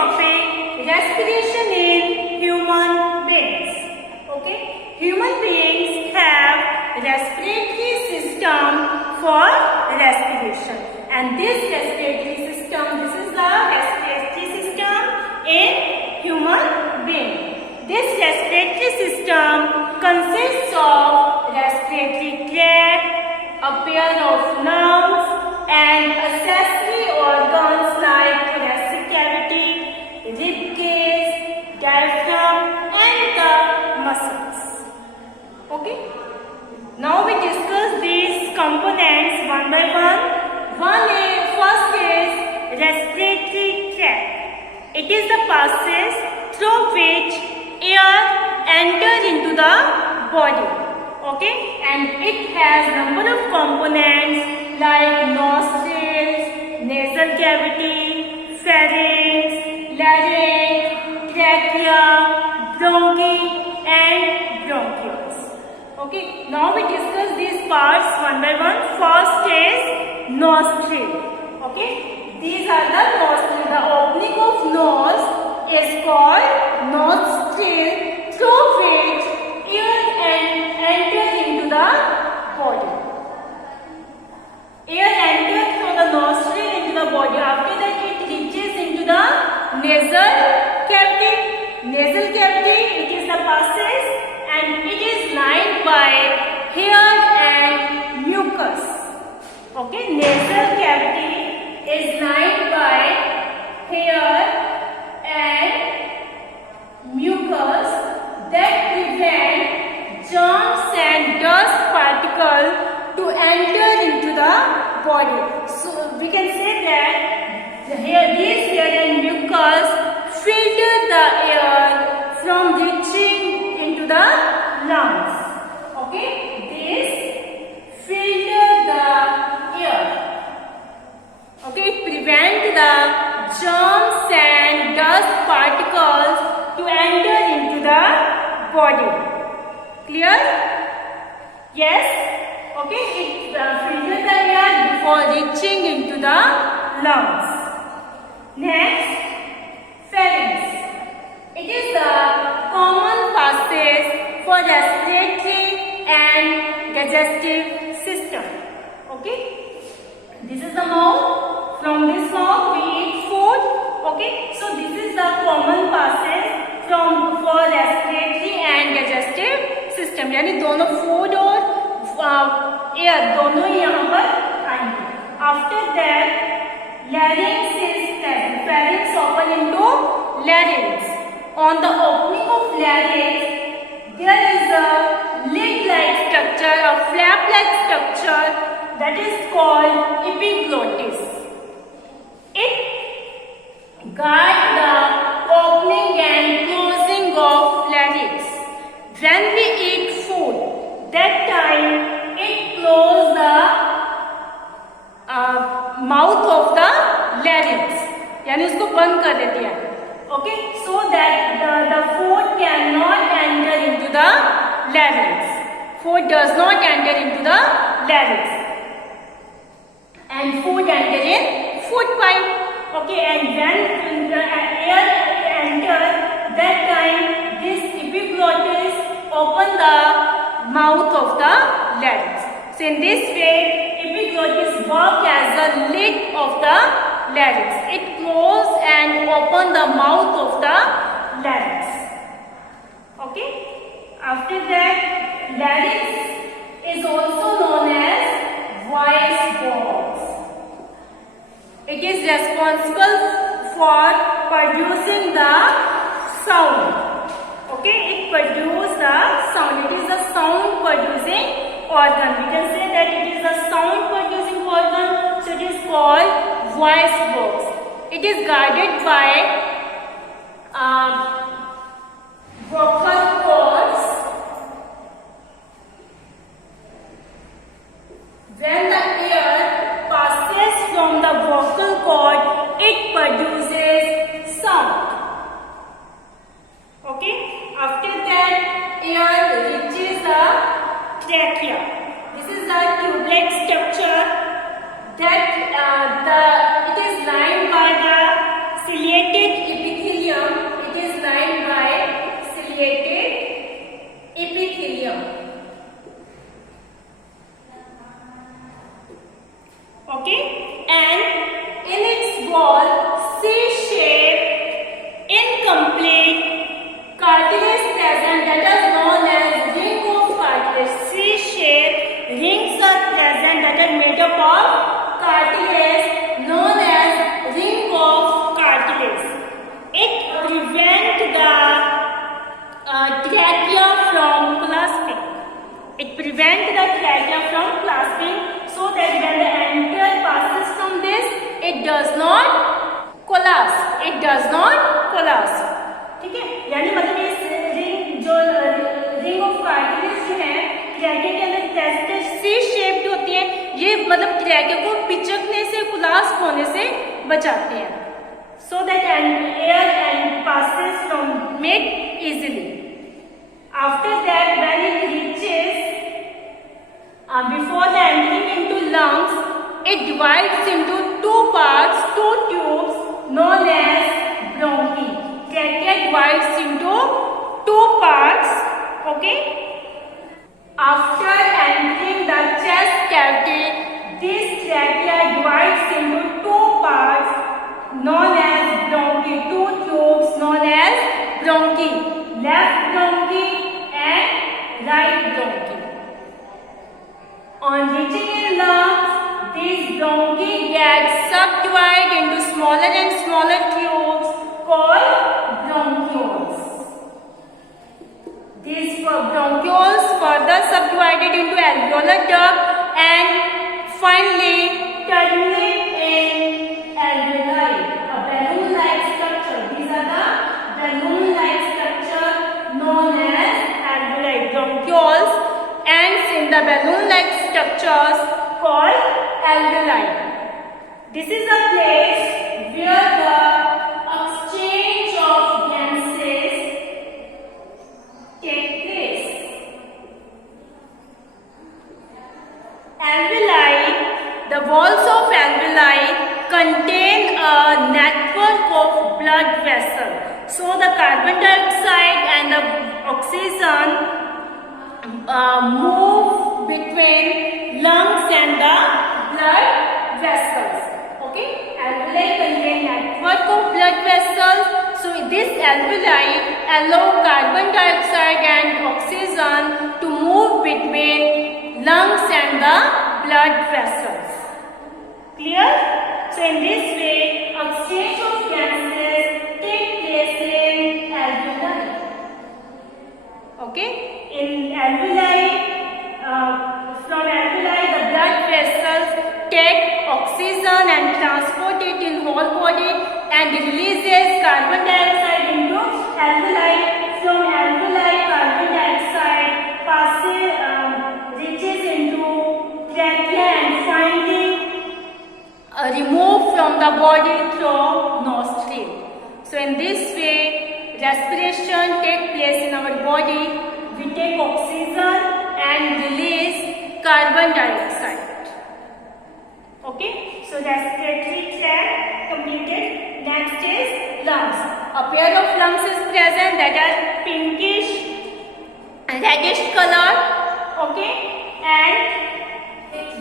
topic, respiration in human beings. Okay, human beings have respiratory system for respiration, and this respiratory system, this is the respiratory system in human being. This respiratory system consists of respiratory tract, a pair of lungs, and accessory organs like thoracic cavity, rib cage, diaphragm, and the muscles. Okay. Now we discuss these components one by one. First is respiratory tract. It is the passage through which air enters into the body. Okay, and it has number of components like nostrils, nasal cavity, pharynx, larynx, trachea, bronchi, and bronchioles. Okay, now we discuss these parts one by one. First is nostril. Okay, these are the nostrils. The opening of nose is called nostril, through which air enters into the body. Air enters through the nostril into the body. After that, it reaches into the nasal cavity. Nasal cavity, it is the passage, and it is lined by hair and mucus. Okay, nasal cavity is lined by hair and mucus that prevent germs and dust particles to enter into the body. So we can say that these hair and mucus filter the air from reaching into the lungs. Okay, this filter the air. Okay, prevent the germs and dust particles to enter into the body. Clear? Yes? Okay, it filters the air before reaching into the lungs. Next, pharynx. It is the common passage for respiratory and digestive system. Okay, this is the mouth. From this mouth we eat food. Okay, so this is the common passage for respiratory and digestive system. यानी दोनों food और air दोनों ही यहाँ पर आएंगे. After that, larynx is present. Pharynx open into larynx. On the opening of larynx, there is a lid-like structure, a flap-like structure that is called epiglottis. It guides the opening and closing of larynx. When we eat food, that time it closes the mouth of the larynx. यानी उसको बंद कर देती है. Okay, so that the food cannot enter into the larynx. Food does not enter into the larynx. And food enter in food pipe. Okay, and when the air enters, that time this epiglottis open the mouth of the larynx. So in this way, epiglottis work as the lid of the larynx. It close and open the mouth of the larynx. Okay. After that, larynx is also known as voice box. It is responsible for producing the sound. Okay, it produces the sound. It is a sound producing organ. We can say that it is a sound producing organ, so it is called voice box. It is guarded by vocal cords. When the air passes from the vocal cord, it produces sound. Okay. After that, air reaches the trachea. This is the tube-like structure that it is lined by the ciliated epithelium. Okay, and in its wall, C-shaped, incomplete cartilage present, that is known as ring of cartilage. C-shaped rings are present that are made up of cartilage, known as ring of cartilage. It prevents the trachea from clasping. It prevents the trachea from clasping, so that when the enter passes from this, it does not collapse. It does not collapse. ठीक है, यानी मतलब ये ring of cartilage जो है trachea के अंदर C shaped होती है, ये मतलब ट्रैकिया को पिचकने से, कोलाप्स होने से बचाते हैं, so that air and passes from it easily. After that, when it reaches before the entering into lungs, it divides into two parts, two tubes known as bronchi. Trachea divides into two parts. Okay. After entering the chest cavity, this trachea divides into two parts known as bronchi. Two tubes known as bronchi. Left bronchi and right bronchi. On reaching in lungs, these bronchi get subdivided into smaller and smaller tubes called bronchioles. These bronchioles further subdivided into alveolar duct and finally terminate in alveoli, a balloon-like structure. These are the balloon-like structure known as alveoli. Bronchioles ends in the balloon-like structures called alveoli. This is a place where the exchange of gases take place. Alveoli, the walls of alveoli contain a network of blood vessels. So the carbon dioxide and the oxygen move between lungs and the blood vessels. Okay, alveoli contain network of blood vessels. So this alveoli allow carbon dioxide and oxygen to move between lungs and the blood vessels. Clear? So in this way, exchange of gases take place in alveoli. Okay, in alveoli, from alveoli, the blood vessels take oxygen and transport it in whole body and releases carbon dioxide into alveoli. From alveoli, carbon dioxide passes, reaches into trachea and finally removed from the body through nostril. So in this way, respiration takes place in our body. We take oxygen and release carbon dioxide. Okay, so respiratory tract completed. Next is lungs. A pair of lungs is present that are pinkish and reddish color. Okay, and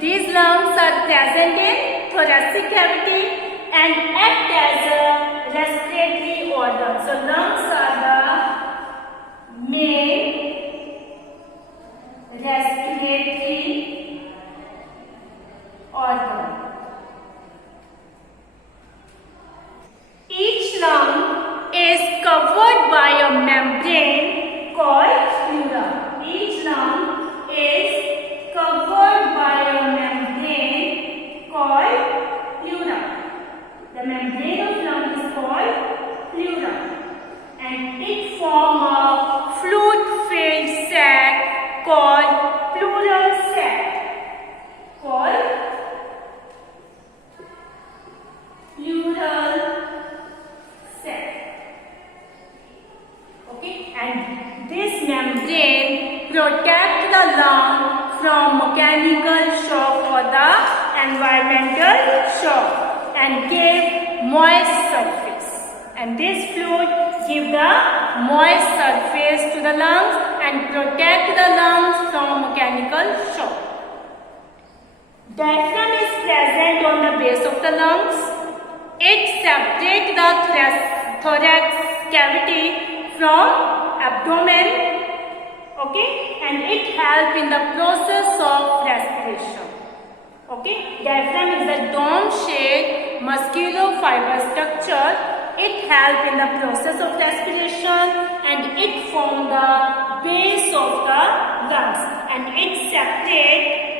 these lungs are present in thoracic cavity and act as a respiratory organ. So lungs are the main respiratory organ. Each lung is covered by a membrane called pleura. Each lung is covered by a membrane called pleura. The membrane of lung is called pleura, and it forms a fluid-filled sac called pleural sac. Called pleural sac. Okay, and this membrane protects the lung from mechanical shock or the environmental shock and give moist surface. And this fluid give the moist surface to the lungs and protect the lungs from mechanical shock. Diaphragm is present base of the lungs. It separates the thorax cavity from abdomen. Okay, and it helps in the process of respiration. Okay, diaphragm is a dome-shaped muscular-fiber structure. It helps in the process of respiration and it forms the base of the lungs and it separates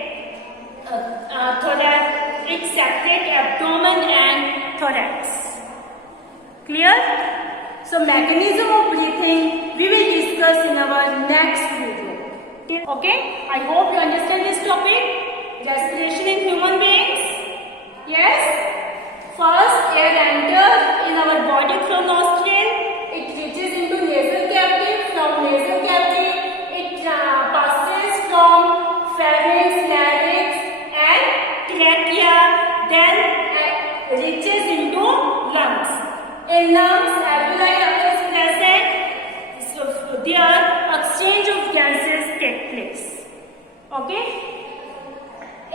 abdomen and thorax. Clear? So mechanism of breathing we will discuss in our next video. Okay? I hope you understand this topic. Respiration in human beings. Yes? First, air enters in our body from nostril. It reaches into nasal cavity. From nasal cavity, it passes from pharynx, larynx, and trachea. Then reaches into lungs. In lungs, alveoli is present. So there, exchange of gases take place. Okay?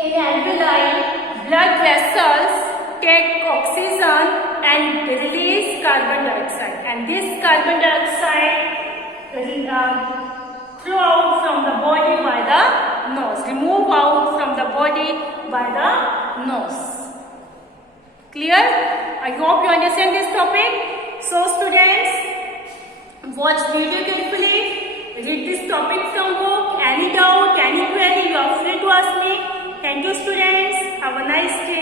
In alveoli, blood vessels take oxygen and release carbon dioxide. And this carbon dioxide throw out from the body by the nose. Remove out from the body by the nose. Clear? I hope you understand this topic. So students, watch video carefully. Read this topic from book. Any doubt, any query, you are free to ask me. Thank you students. Have a nice day.